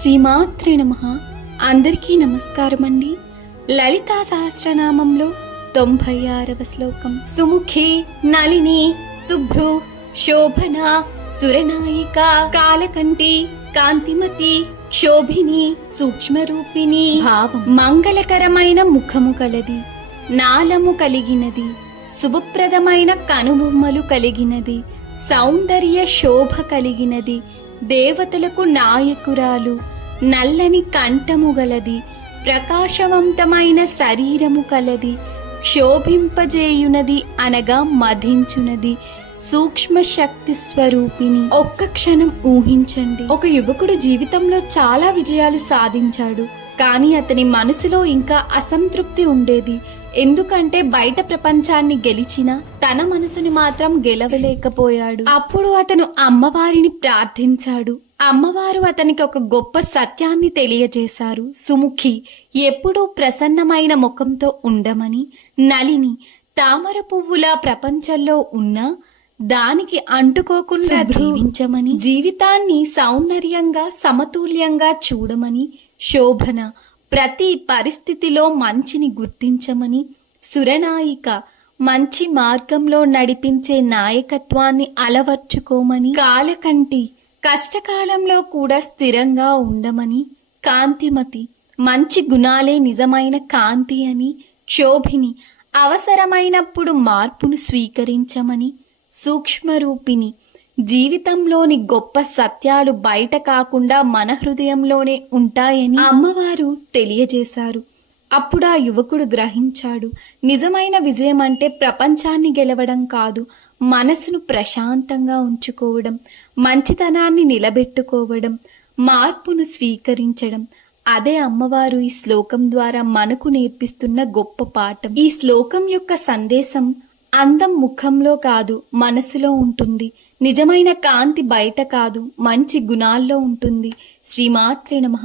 శ్రీమాత్రే నమః. అందరికీ నమస్కారం అండి. లలితా సహస్రనామంలో 96వ శ్లోకం. సుముఖి నళిని శుభ్రు శోభన సురనాయిక కాలకంటి కాంతిమతి క్షోభిని సూక్ష్మరూపిణి. భావం: మంగళకరమైన ముఖము కలది, నాళము కలిగినది, శుభప్రదమైన కనుబొమ్మలు కలిగినది, సౌందర్య శోభ కలిగినది, దేవతలకు నాయకురాలు, నల్లని కంఠము గలది, ప్రకాశవంతమైన శరీరము కలది, క్షోభింపజేయునది అనగా మధించునది, సూక్ష్మ శక్తి స్వరూపిణి. ఒక్క క్షణం ఊహించండి, ఒక యువకుడు జీవితంలో చాలా విజయాలు సాధించాడు, కానీ అతని మనసులో ఇంకా అసంతృప్తి ఉండేది. ఎందుకంటే బయట ప్రపంచాన్ని గెలిచినా తన మనసుని మాత్రం గెలవలేకపోయాడు. అప్పుడు అతను అమ్మవారిని ప్రార్థించాడు. అమ్మవారు అతనికి ఒక గొప్ప సత్యాన్ని తెలియజేశారు. సుముఖి, ఎప్పుడూ ప్రసన్నమైన ముఖంతో ఉండమని, నళిని, తామర పువ్వులా ప్రపంచంలో ఉన్నా దానికి అంటుకోకుండా జీవించమని, జీవితాన్ని సౌందర్యంగా సమతుల్యంగా చూడమని, శోభన, ప్రతి పరిస్థితిలో మంచిని గుర్తించమని, సురనాయిక, మంచి మార్గంలో నడిపించే నాయకత్వాన్ని అలవర్చుకోమని, కాలకంటి, కష్టకాలంలో కూడా స్థిరంగా ఉండమని, కాంతిమతి, మంచి గుణాలే నిజమైన కాంతి అని, క్షోభిని, అవసరమైనప్పుడు మార్పును స్వీకరించమని, సూక్ష్మరూపిణి, జీవితంలోని గొప్ప సత్యాలు బయట కాకుండా మన హృదయంలోనే ఉంటాయని అమ్మవారు తెలియజేశారు. అప్పుడు ఆ యువకుడు గ్రహించాడు, నిజమైన విజయం అంటే ప్రపంచాన్ని గెలవడం కాదు, మనసును ప్రశాంతంగా ఉంచుకోవడం, మంచితనాన్ని నిలబెట్టుకోవడం, మార్పును స్వీకరించడం. అదే అమ్మవారు ఈ శ్లోకం ద్వారా మనకు నేర్పిస్తున్న గొప్ప పాఠం. ఈ శ్లోకం యొక్క సందేశం: అందం ముఖంలో కాదు, మనసులో ఉంటుంది. నిజమైన కాంతి బయట కాదు, మంచి గుణాల్లో ఉంటుంది. శ్రీమాత్రే నమః.